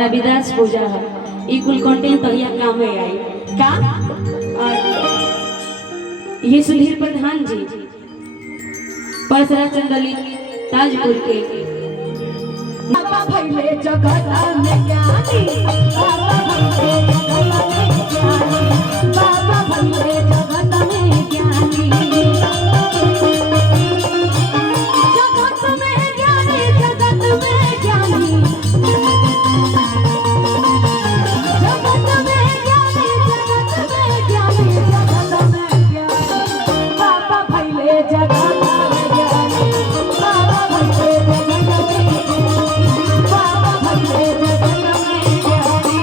रविदास पूजा है ई कुल कंटेंट तो यहाँ काम में आई का ये सुधीर प्रधान जी परसरा चंदली ताजपुर के बाबा भैले जगत में ज्ञानी बाबा भैले जगत में ज्ञानी जगत में ज्ञानी जगत में ज्ञानी जगत में ज्ञानी जगत में ज्ञानी जगत में ज्ञानी बाबा भैले जगत में ज्ञानी बाबा भैले जगत में बाबा भैले जगत में ज्ञानी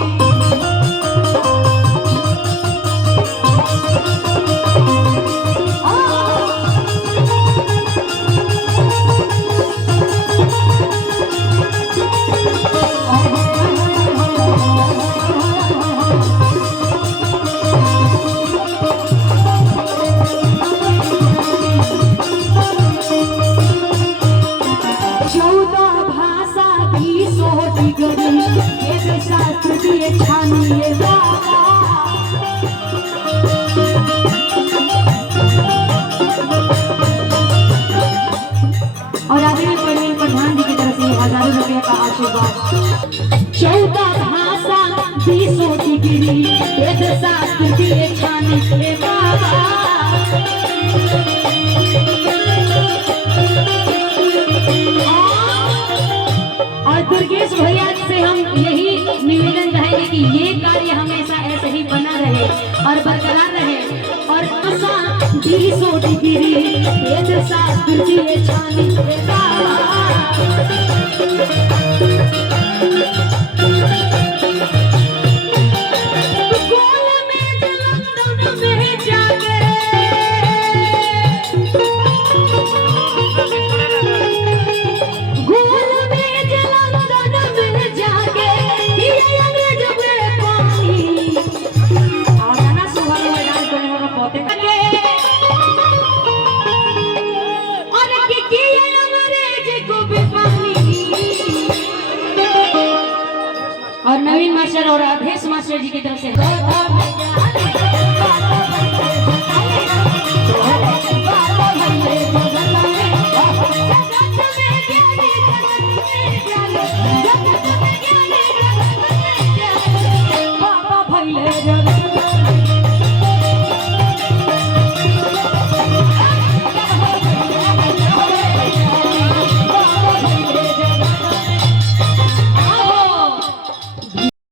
शास्त्र दिए छानिए बाबा और आगे में परवीन प्रधान जी की तरफ से हजारों रुपए का आशीर्वाद 14 भाषा 20 डिग्री वेद शास्त्र दिए छानिए बाबा और दुर्गेश भैया से हम यही निवेदन रहेंगे कि ये कार्य हमेशा ऐसे ही बना रहे और बरकरार रहे और आशा 200 डिग्री वेद शास्त्र दिए छानिए गोल में जलंधर में जाके गोल में जलंधर में जाके ये अंग्रेज में पानी और गाना सुबह में डांस करने वाला पोते और कि अंग्रेज को भी पानी और नवीन मास्टर और अधेश मास्टर जी की तरफ से